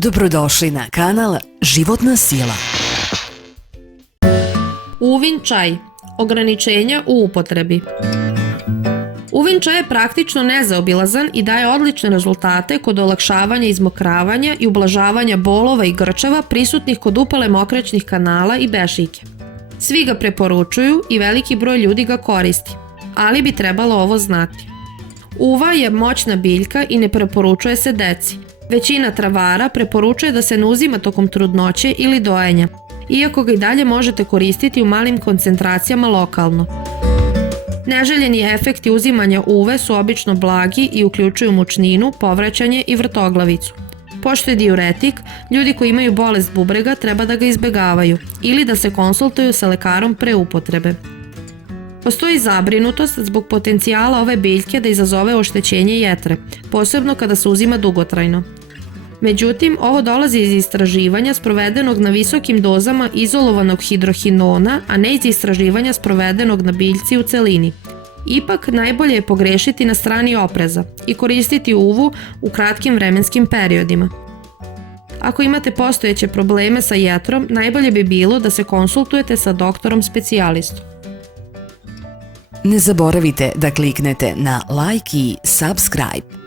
Dobrodošli na kanal Životna sila. Uvin čaj. Ograničenja u upotrebi. Uvin čaj je praktično nezaobilazan i daje odlične rezultate kod olakšavanja izmokravanja i ublažavanja bolova i grčeva prisutnih kod upale mokraćnih kanala i bešike. Svi ga preporučuju i veliki broj ljudi ga koristi, ali bi trebalo ovo znati. Uva je moćna biljka i ne preporučuje se deci. Većina travara preporučuje da se ne uzima tokom trudnoće ili dojenja, iako ga i dalje možete koristiti u malim koncentracijama lokalno. Neželjeni efekti uzimanja uve su obično blagi i uključuju mučninu, povraćanje i vrtoglavicu. Pošto je diuretik, ljudi koji imaju bolest bubrega treba da ga izbegavaju ili da se konsultuju sa lekarom pre upotrebe. Postoji zabrinutost zbog potencijala ove biljke da izazove oštećenje jetre, posebno kada se uzima dugotrajno. Međutim, ovo dolazi iz istraživanja sprovedenog na visokim dozama izolovanog hidrohinona, a ne iz istraživanja sprovedenog na biljci u celini. Ipak, najbolje je pogrešiti na strani opreza i koristiti uvu u kratkim vremenskim periodima. Ako imate postojeće probleme sa jetrom, najbolje bi bilo da se konsultujete sa doktorom specijalistom. Ne zaboravite da kliknete na like i subscribe.